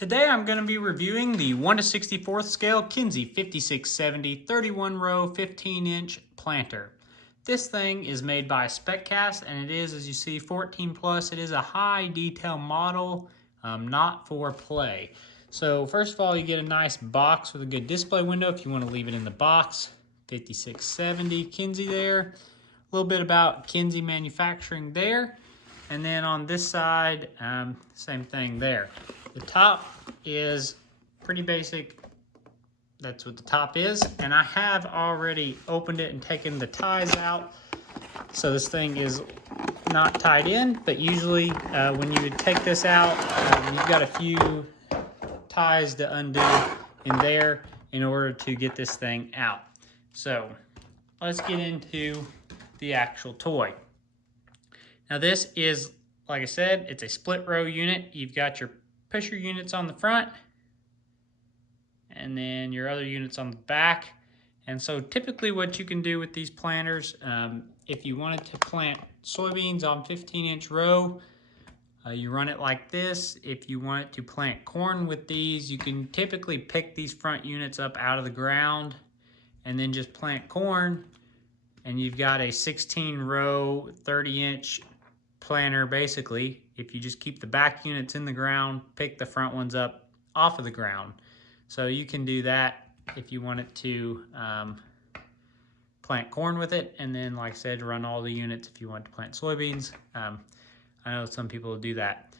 Today I'm going to be reviewing the 1/64 scale Kinze 5670 31 row 15 inch planter. This thing is made by SpecCast and it is, as you see, 14 plus. It is a high detail model, not for play. So first of all, you get a nice box with a good display window if you want to leave it in the box. 5670 Kinze there. A little bit about Kinze manufacturing there. And then on this side, same thing there. The top is pretty basic. That's what the top is. And I have already opened it and taken the ties out. So this thing is not tied in, but usually when you would take this out, you've got a few ties to undo in there in order to get this thing out. So let's get into the actual toy. Now this is, like I said, it's a split row unit. You've got your pusher units on the front and then your other units on the back. And so typically what you can do with these planters, if you wanted to plant soybeans on 15-inch row, you run it like this. If you want to plant corn with these, you can typically pick these front units up out of the ground and then just plant corn, and you've got a 16 row 30-inch planter basically. If you just keep the back units in the ground, pick the front ones up off of the ground. So you can do that if you wanted to plant corn with it, and then, like I said, run all the units if you want to plant soybeans. I know some people do that.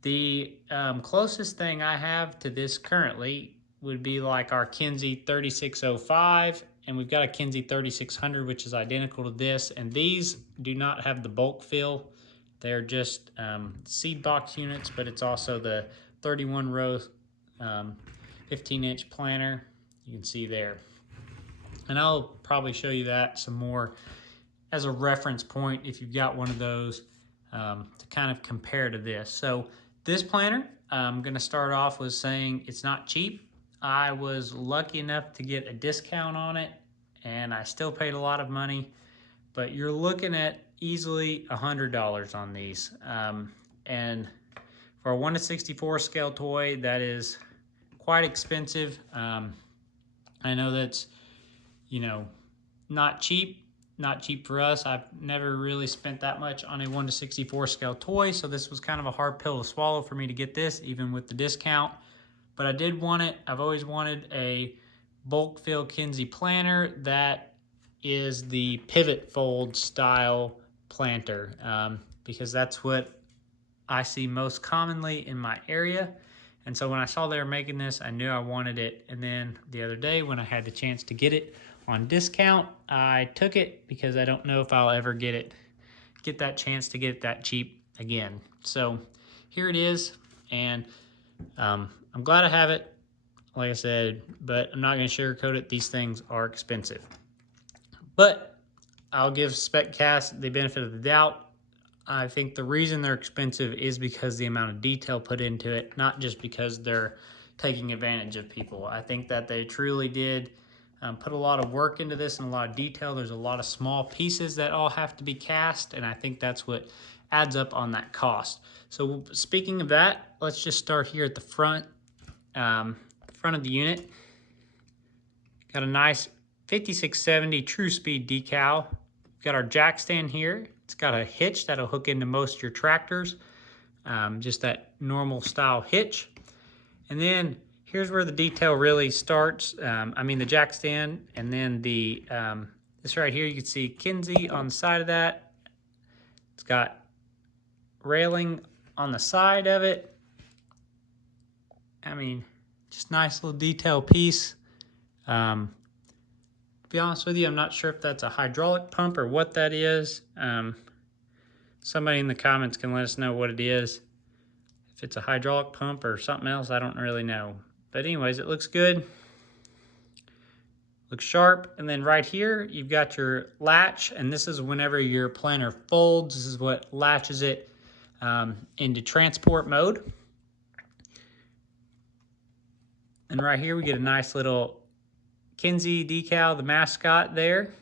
The closest thing I have to this currently would be like our Kinze 3605, and we've got a Kinze 3600, which is identical to this, and these do not have the bulk fill. They're just seed box units, but it's also the 31 row 15-inch planter. You can see there. And I'll probably show you that some more as a reference point if you've got one of those to kind of compare to this. So this planter, I'm going to start off with saying it's not cheap. I was lucky enough to get a discount on it, and I still paid a lot of money, but you're looking at easily $100 on these. And for a 1/64 scale toy, that is quite expensive. I know that's, you know, not cheap for us. I've never really spent that much on a 1/64 scale toy, so this was kind of a hard pill to swallow for me to get this, even with the discount. But I did want it. I've always wanted a bulk fill Kinze planter that is the pivot fold style planter, because that's what I see most commonly in my area. And so when I saw they were making this, I knew I wanted it. And then the other day when I had the chance to get it on discount, I took it because I don't know if I'll ever get that chance to get it that cheap again. So here it is, and I'm glad I have it, like I said, but I'm not going to sugarcoat it. These things are expensive. But I'll give SpecCast the benefit of the doubt. I think the reason they're expensive is because the amount of detail put into it, not just because they're taking advantage of people. I think that they truly did put a lot of work into this and a lot of detail. There's a lot of small pieces that all have to be cast, and I think that's what adds up on that cost. So speaking of that, let's just start here at the front of the unit. Got a nice 5670 True Speed decal. We've got our jack stand here. It's got a hitch that'll hook into most of your tractors, just that normal style hitch. And then here's where the detail really starts. The jack stand, and then the this right here, you can see Kinze on the side of that. It's got railing on the side of it. Just nice little detail piece. To be honest with you, I'm not sure if that's a hydraulic pump or what that is. Somebody in the comments can let us know what it is. If it's a hydraulic pump or something else, I don't really know. But anyways, it looks good. Looks sharp. And then right here, you've got your latch, and this is whenever your planter folds. This is what latches it into transport mode. And right here, we get a nice little Kinze decal, the mascot there.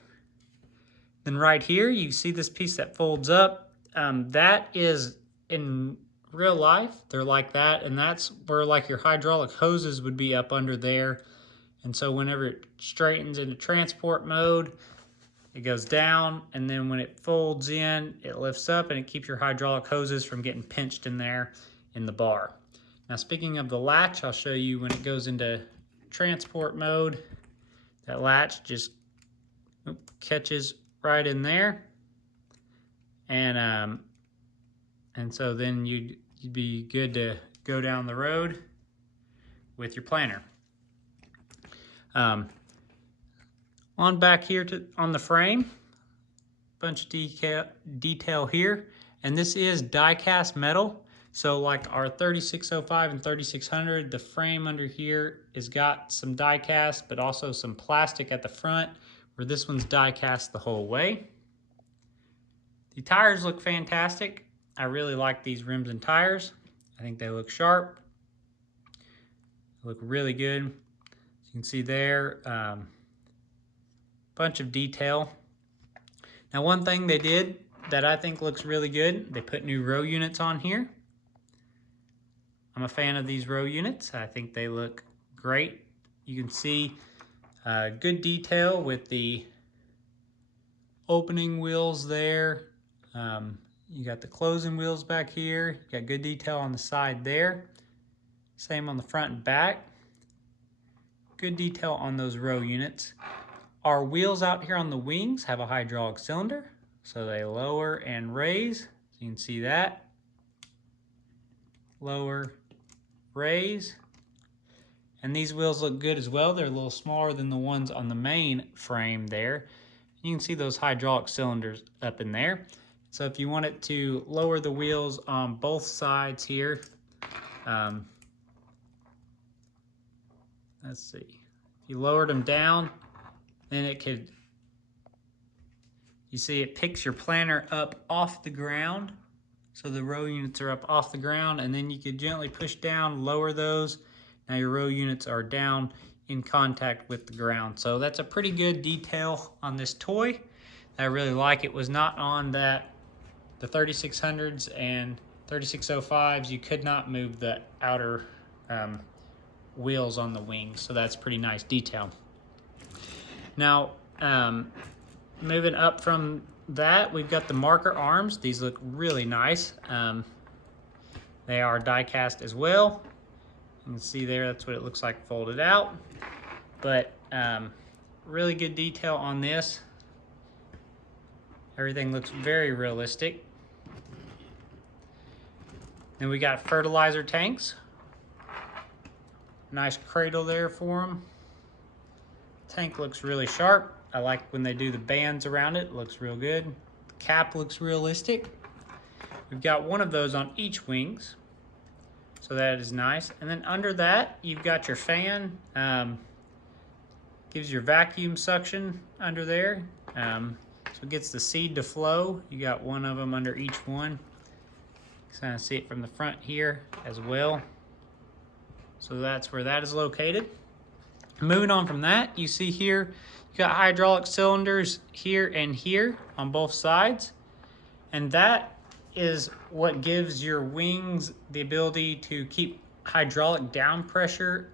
Then right here, you see this piece that folds up. That is in real life, they're like that, and that's where like your hydraulic hoses would be up under there. And so whenever it straightens into transport mode, it goes down, and then when it folds in, it lifts up, and it keeps your hydraulic hoses from getting pinched in there in the bar. Now, speaking of the latch, I'll show you when it goes into transport mode. That latch just catches right in there, and so then you'd be good to go down the road with your planter. On back here on the frame, bunch of detail here, and this is die cast metal. So like our 3605 and 3600, the frame under here has got some die cast, but also some plastic at the front, where this one's die cast the whole way. The tires look fantastic. I really like these rims and tires. I think they look sharp. They look really good. As you can see there, bunch of detail. Now, one thing they did that I think looks really good, they put new row units on here. I'm a fan of these row units. I think they look great. You can see good detail with the opening wheels there. You got the closing wheels back here. You got good detail on the side there. Same on the front and back. Good detail on those row units. Our wheels out here on the wings have a hydraulic cylinder, so they lower and raise. You can see that. Lower, raise. And these wheels look good as well. They're a little smaller than the ones on the main frame there. You can see those hydraulic cylinders up in there. So if you want it to lower the wheels on both sides here, let's see. If you lowered them down, then it could, you see it picks your planter up off the ground. So the row units are up off the ground, and then you could gently push down, lower those. Now your row units are down in contact with the ground. So that's a pretty good detail on this toy. I really like. It was not on the 3600s and 3605s. You could not move the outer wheels on the wings. So that's pretty nice detail. Now, moving up from that, we've got the marker arms. These look really nice. They are die cast as well. You can see there, that's what it looks like folded out. But really good detail on this. Everything looks very realistic. Then we got fertilizer tanks. Nice cradle there for them. Tank looks really sharp. I like when they do the bands around it. It looks real good. The cap looks realistic. We've got one of those on each wings, so that is nice. And then under that, you've got your fan. Gives your vacuum suction under there. So it gets the seed to flow. You got one of them under each one. You can kind of see it from the front here as well. So that's where that is located. Moving on from that, you see here, you got hydraulic cylinders here and here on both sides. And that is what gives your wings the ability to keep hydraulic down pressure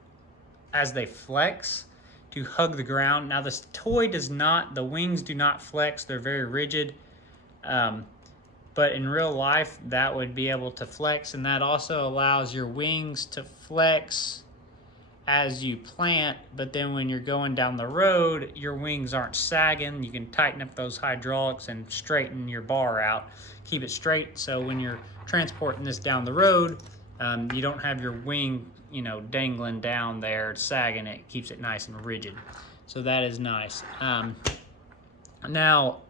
as they flex to hug the ground. Now this toy does not, the wings do not flex, they're very rigid. But in real life, that would be able to flex, and that also allows your wings to flex as you plant, but then when you're going down the road, your wings aren't sagging. You can tighten up those hydraulics and straighten your bar out. Keep it straight, so when you're transporting this down the road, you don't have your wing, dangling down there, sagging it. Keeps it nice and rigid. So that is nice. Now,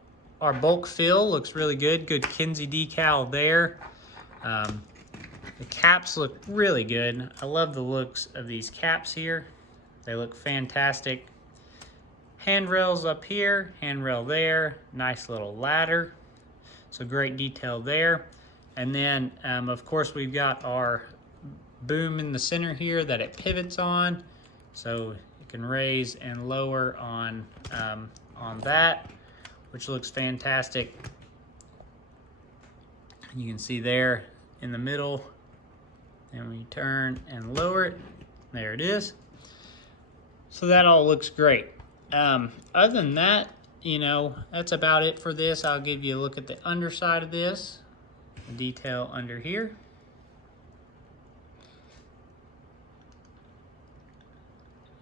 our bulk fill looks really good. Good Kinze decal there. The caps look really good. I love the looks of these caps here. They look fantastic. Handrails up here, handrail there, nice little ladder. So great detail there. And then, of course, we've got our boom in the center here that it pivots on. So it can raise and lower on that, which looks fantastic. You can see there in the middle, And we turn and lower it. There it is. So that all looks great. Other than that, you know, that's about it for this. I'll give you a look at the underside of this, the detail under here.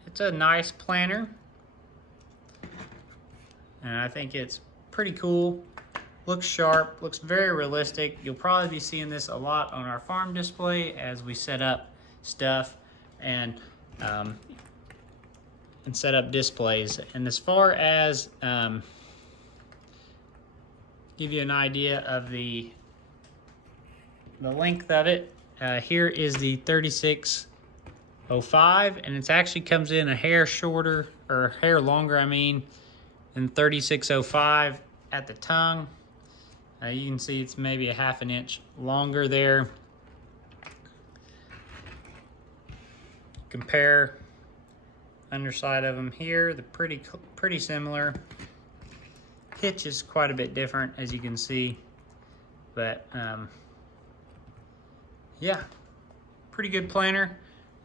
It's a nice planter, and I think it's pretty cool. Looks sharp, looks very realistic. You'll probably be seeing this a lot on our farm display as we set up stuff and set up displays. And as far as give you an idea of the length of it, here is the 3605, and it actually comes in a hair shorter, or hair longer, I mean, than 3605 at the tongue. You can see it's maybe a ½ inch longer there. Compare underside of them here, they're pretty similar. Pitch is quite a bit different, as you can see, but yeah, pretty good planter.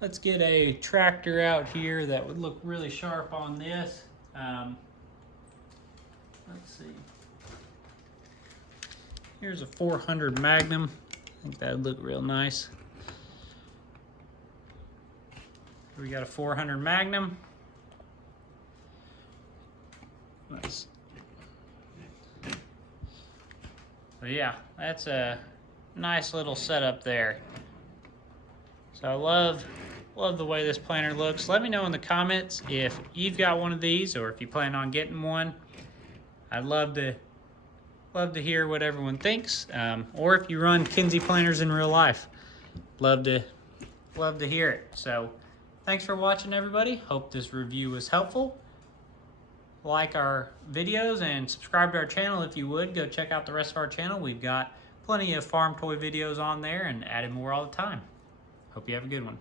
Let's get a tractor out here that would look really sharp on this. Let's see. Here's a 400 Magnum. I think that would look real nice. We got a 400 Magnum. Nice. So yeah, that's a nice little setup there. So I love the way this planter looks. Let me know in the comments if you've got one of these or if you plan on getting one. I'd love to hear what everyone thinks, or if you run Kinze planters in real life. Love to hear it. So thanks for watching, everybody. Hope this review was helpful. Like our videos and subscribe to our channel if you would. Go check out the rest of our channel. We've got plenty of farm toy videos on there and adding more all the time. Hope you have a good one.